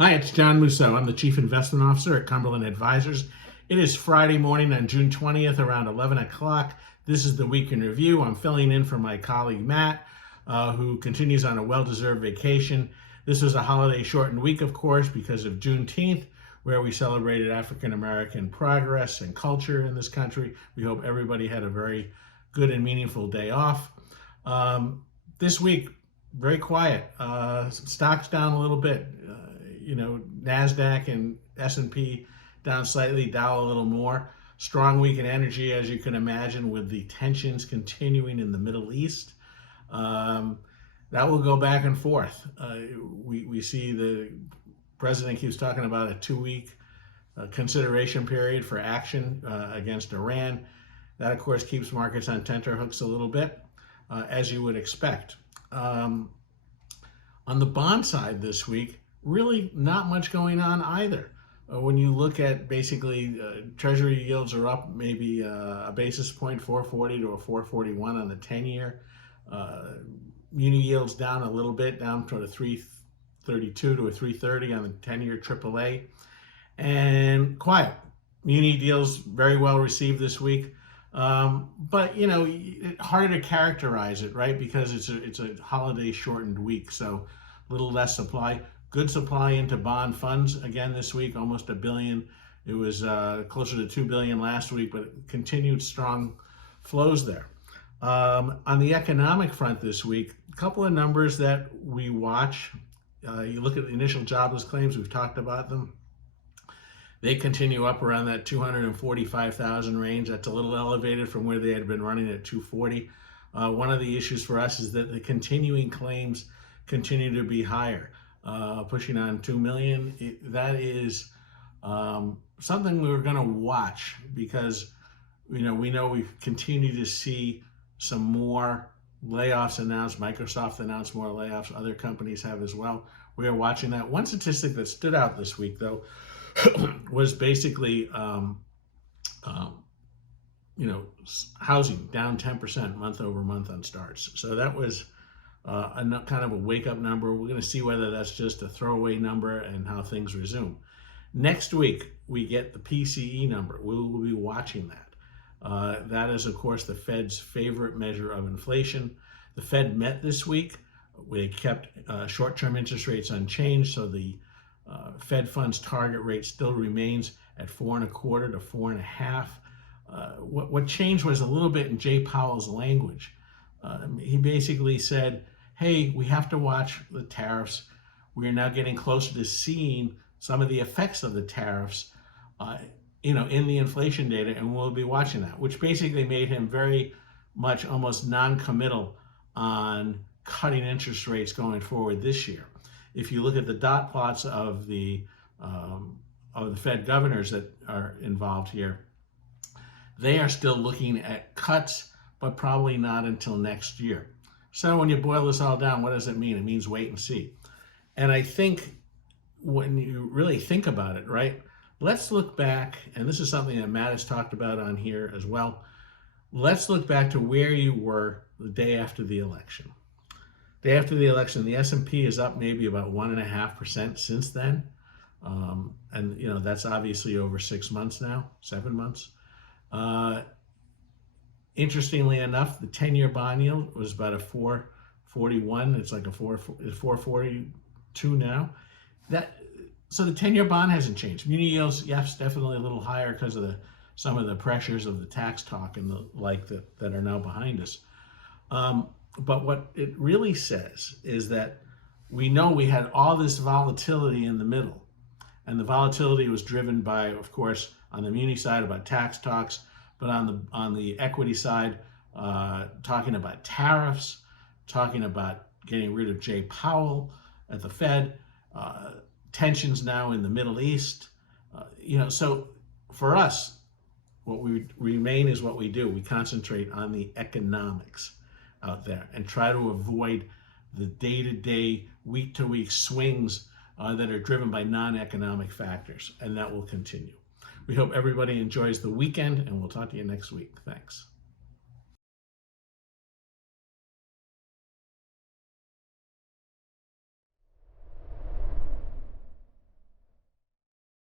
Hi, it's John Musso. I'm the Chief Investment Officer at Cumberland Advisors. It is Friday morning on June 20th around 11 o'clock. This is the Week in Review. I'm filling in for my colleague Matt, who continues on a well-deserved vacation. This was a holiday-shortened week, of course, because of Juneteenth, where we celebrated African-American progress and culture in this country. We hope everybody had a very good and meaningful day off. This week, very quiet. Stocks down a little bit. NASDAQ and S&P down slightly, Dow a little more. Strong week in energy, as you can imagine, with the tensions continuing in the Middle East. That will go back and forth. We see the president keeps talking about a 2-week consideration period for action against Iran. That, of course, keeps markets on tenterhooks a little bit, as you would expect. On the bond side this week, really not much going on either. When you look at basically treasury yields are up maybe a basis point, 440 to a 441 on the 10-year. Muni yields down a little bit, down to a 332 to a 330 on the 10-year AAA. And quiet. Muni deals very well received this week. But harder to characterize it, right? Because it's a holiday shortened week, so a little less supply. Good supply into bond funds again this week, almost $1 billion. It was closer to $2 billion last week, but continued strong flows there. On the economic front this week, a couple of numbers that we watch. You look at the initial jobless claims, we've talked about them. They continue up around that 245,000 range. That's a little elevated from where they had been running at 240. One of the issues for us is that the continuing claims continue to be higher. Pushing on 2 million. That is something we're going to watch because we know we continue to see some more layoffs announced. Microsoft announced more layoffs. Other companies have as well. We are watching that. One statistic that stood out this week, though, was basically housing down 10% month over month on starts. So that was kind of a wake-up number. We're going to see whether that's just a throwaway number and how things resume. Next week, we get the PCE number. We will be watching that. That is, of course, the Fed's favorite measure of inflation. The Fed met this week. They kept short-term interest rates unchanged, so the Fed funds target rate still remains at 4.25 to 4.5. What changed was a little bit in Jay Powell's language. He basically said, hey, we have to watch the tariffs. We are now getting closer to seeing some of the effects of the tariffs, in the inflation data, and we'll be watching that, which basically made him very much almost non-committal on cutting interest rates going forward this year. If you look at the dot plots of the Fed governors that are involved here, they are still looking at cuts, but probably not until next year. So when you boil this all down, what does it mean? It means wait and see. And I think when you really think about it, right, let's look back, and this is something that Matt has talked about on here as well. Let's look back to where you were the day after the election. Day after the election, the S&P is up maybe about 1.5% since then. And that's obviously over 6 months now, 7 months. Interestingly enough, the 10-year bond yield was about a 441. It's like a 442 now. So the 10-year bond hasn't changed. Muni yields, yes, definitely a little higher because of some of the pressures of the tax talk and the like that are now behind us. But what it really says is that we know we had all this volatility in the middle. And the volatility was driven by, of course, on the muni side about tax talks, but on the equity side, talking about tariffs, talking about getting rid of Jay Powell at the Fed, tensions now in the Middle East. So for us, what we remain is what we do. We concentrate on the economics out there and try to avoid the day-to-day, week-to-week swings that are driven by non-economic factors, and that will continue. We hope everybody enjoys the weekend, and we'll talk to you next week. Thanks.